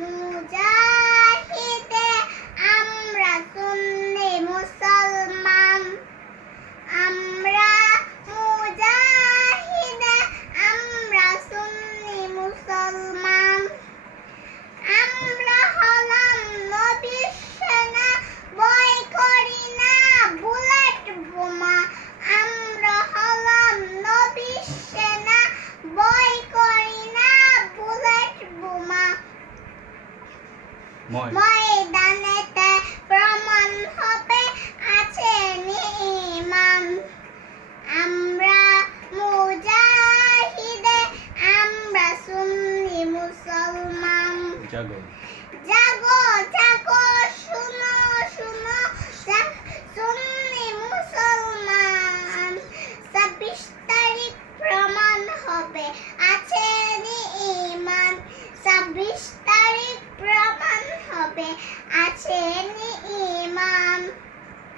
মুজাহিদে আমরা সুন্নি মুসলমান, আমরা মুজাহিদে আমরা সুন্নি মুসলমান। আমরা হলাম নবীর সেনা, ভয় করি না বুলেট বোমা। আমরা হলাম নবীর সেনা, ভয় করি না বুলেট বোমা। ময়দানেতে প্রমাণ হবে আছে ঈমান। আমরা মুজাহিদে আমরা সুন্নি মুসলমান। জাগো জাগো জাগো শুনো শুনো, সুন্নি মুসলমান। 26 তারিখ প্রমাণ হবে আছে ঈমান। 26 তারিখ প্রমাণ হবে আছে ঈমান।